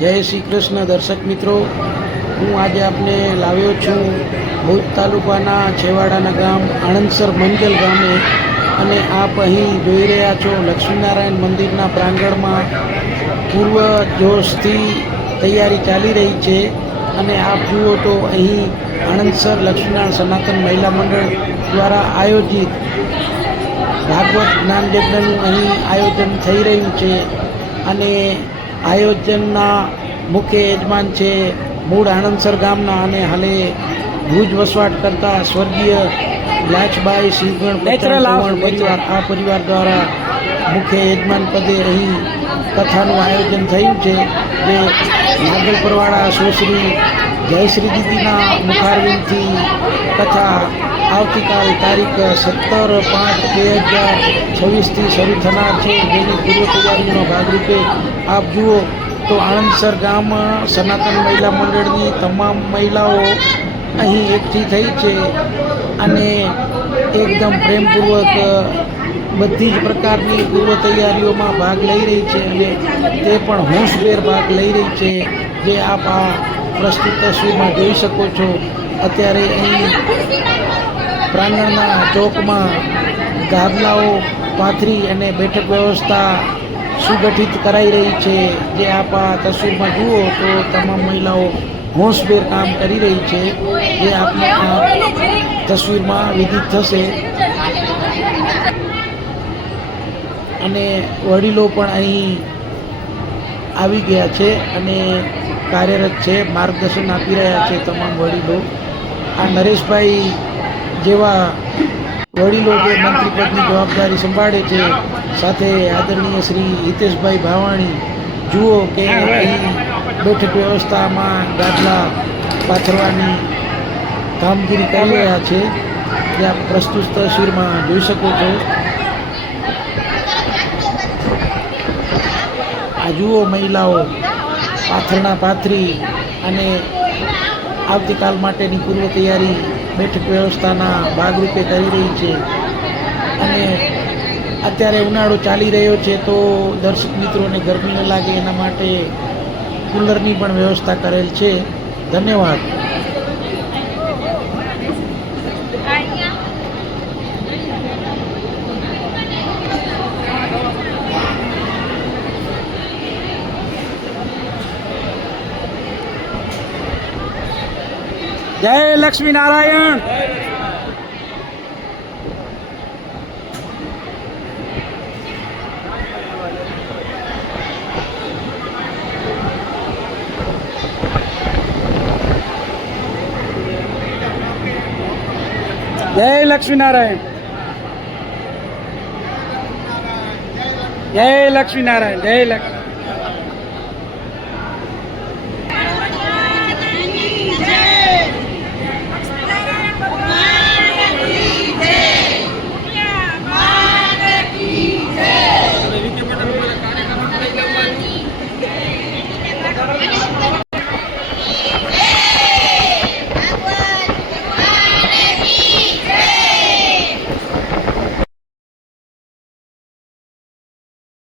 જય શ્રી કૃષ્ણ દર્શક મિત્રો, હું આજે આપને લાવ્યો છું ભુજ તાલુકાના છેવાડાના ગામ આણંદસર મંજલ ગામે અને આપ અહીં જોઈ રહ્યા છો લક્ષ્મીનારાયણ મંદિરના પ્રાંગણમાં પૂર્વ જોશથી તૈયારી ચાલી રહી છે. અને આપ જુઓ તો અહીં આણંદસર લક્ષ્મીનારાયણ સનાતન મહિલા મંડળ દ્વારા આયોજિત ભાગવત જ્ઞાન યજ્ઞનું અહીં આયોજન થઈ રહ્યું છે. અને આયોજનના મુખ્ય યજમાન છે મૂળ આણંદસર ગામના અને હાલે ભુજ વસવાટ કરતા સ્વર્ગીય લાચબાઈ શિવગણ ચૌહાણ પરિવાર. આ પરિવાર દ્વારા મુખ્ય યજમાન પદે અહીં કથાનું આયોજન થયું છે, જે નાગલ પરવાળા સુશ્રી જયશ્રી દીદીના મુખારવિંદથી કથા આવતીકાલ તારીખ 17/5/2026થી શરૂ થનાર છે, જેની પૂર્વ તૈયારીનો ભાગરૂપે આપ જુઓ તો આણંદસર ગામ સનાતન મહિલા મંડળની તમામ મહિલાઓ અહીં એકઠી થઈ છે અને એકદમ પ્રેમપૂર્વક બધી જ પ્રકારની પૂર્વ તૈયારીઓમાં ભાગ લઈ રહી છે અને તે પણ હોંશભેર ભાગ લઈ રહી છે, જે આપ આ પ્રસ્તુત તસવીરમાં જોઈ શકો છો. અત્યારે અહીં પ્રાંગણના ચોકમાં ગાદલાઓ પાથરી અને બેઠક વ્યવસ્થા સુગઠિત કરાઈ રહી છે, જે આપ આ તસવીરમાં જુઓ તો તમામ મહિલાઓ હોંશભેર કામ કરી રહી છે, જે આપને આ તસવીરમાં વિદિત થશે. અને વડીલો પણ અહીં આવી ગયા છે અને કાર્યરત છે, માર્ગદર્શન આપી રહ્યા છે તમામ વડીલો. આ નરેશભાઈ જેવા વડીલો જે મંત્રી પદની જવાબદારી સંભાળે છે, સાથે આદરણીય શ્રી હિતેશભાઈ ભાવાણી જુઓ કે અહીં બેઠક વ્યવસ્થામાં ગાદલા પાથરવાની કામગીરી કરી રહ્યા છે, જે આપ પ્રસ્તુત તસવીરમાં જોઈ શકો છો. આ જુઓ મહિલાઓ પાથરણા પાથરી અને આવતીકાલ માટેની પૂર્વ તૈયારી બેઠક વ્યવસ્થાના ભાગરૂપે કરી રહી છે. અને અત્યારે ઉનાળો ચાલી રહ્યો છે, તો દર્શક મિત્રોને ગરમી ન લાગે એના માટે કુલરની પણ વ્યવસ્થા કરેલ છે. ધન્યવાદ. જય લક્ષ્મી નારાયણ. જય લક્ષ્મી નારાયણ. જય લક્ષ્મી નારાયણ. જય લક્ષ્મી.